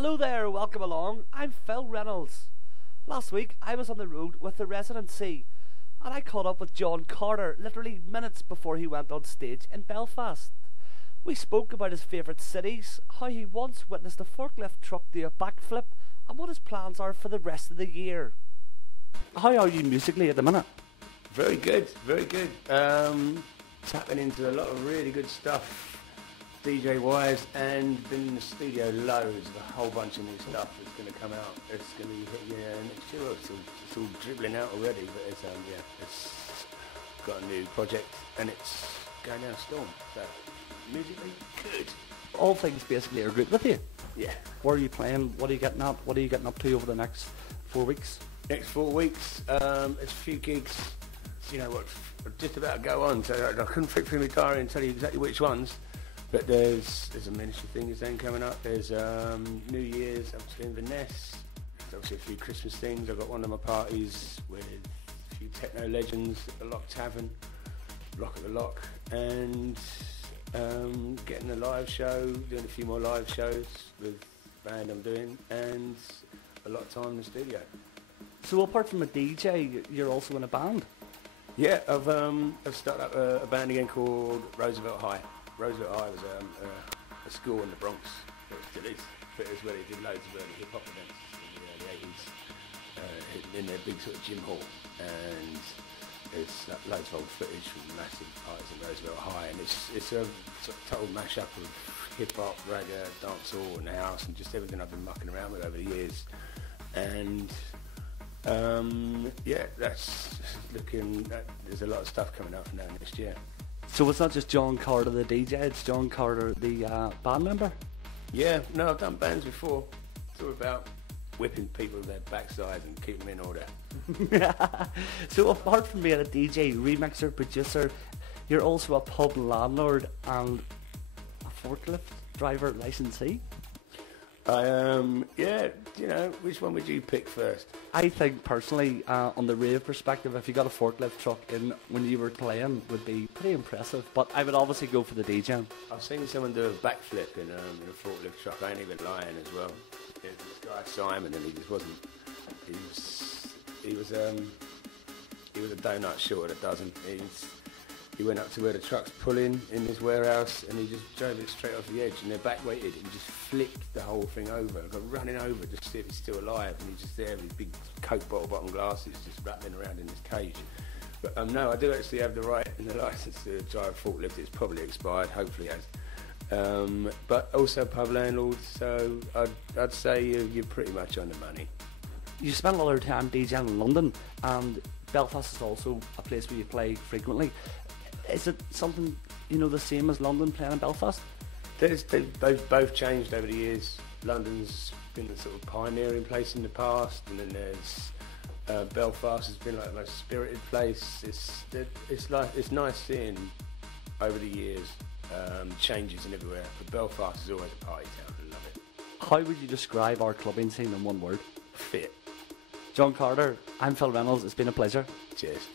Hello there, welcome along. I'm Phil Reynolds. Last week I was on the road with the residency and I caught up with John Carter literally minutes before he went on stage in Belfast. We spoke about his favourite cities, how he once witnessed a forklift truck do a backflip and what his plans are for the rest of the year. How are you musically at the minute? Very good, very good. Tapping into a lot of really good stuff DJ-wise, and been in the studio loads of a whole bunch of new stuff that's going to come out. It's going to be hitting next year. It's all dribbling out already, but it's got a new project and it's going down a storm. So musically good. All things basically are good with you. Yeah. Where are you playing? What are you getting up? What are you getting up to over the next 4 weeks? Next 4 weeks, it's a few gigs. You know what? Just about to go on, so I couldn't flip through my diary and tell you exactly which ones. But there's a ministry thing that's then coming up. There's New Year's up to Inverness. There's obviously a few Christmas things. I've got one of my parties with a few techno legends at the Lock Tavern, Lock at the Lock, and getting a live show, doing a few more live shows with the band I'm doing, and a lot of time in the studio. So apart from a DJ, you're also in a band? Yeah, I've started up a band again called Roosevelt High. Roosevelt High was a school in the Bronx, or it still is, but it was where they did loads of early hip-hop events in the early 80s, in their big sort of gym hall, and it's loads of old footage from massive parties in Roosevelt High, and it's a sort of total mash-up of hip-hop, reggae, dancehall and house, and just everything I've been mucking around with over the years, and yeah, that's looking, there's a lot of stuff coming up now next year. So it's not just John Carter the DJ, it's John Carter the band member? Yeah, no, I've done bands before. It's all about whipping people their backsides and keeping them in order. So apart from being a DJ, remixer, producer, you're also a pub landlord and a forklift driver licensee? I am, yeah, you know, which one would you pick first? I think personally, on the rave perspective, if you got a forklift truck in when you were playing, would be pretty impressive. But I would obviously go for the DJing. I've seen someone do a backflip in a forklift truck. I ain't even lying as well. There's this guy Simon, and he just wasn't. He was a donut short of a dozen. He went up to where the trucks pull in his warehouse, and he just drove it straight off the edge, and they're back weighted, and just flicked the whole thing over. I got running over just to see if it's still alive, and he's just there with his big Coke bottle bottom glasses just rattling around in his cage. But no, I do actually have the right and the licence to drive a forklift. It's probably expired, hopefully it has. But also pub landlord, so I'd say you're pretty much on the money. You spent a lot of time DJing in London, and Belfast is also a place where you play frequently. Is it something, the same as London playing in Belfast? They've both changed over the years. London's been the sort of pioneering place in the past, and then there's Belfast has been like the most spirited place. It's nice seeing over the years changes in everywhere. But Belfast is always a party town. I love it. How would you describe our clubbing scene in one word? Fit. John Carter, I'm Phil Reynolds. It's been a pleasure. Cheers.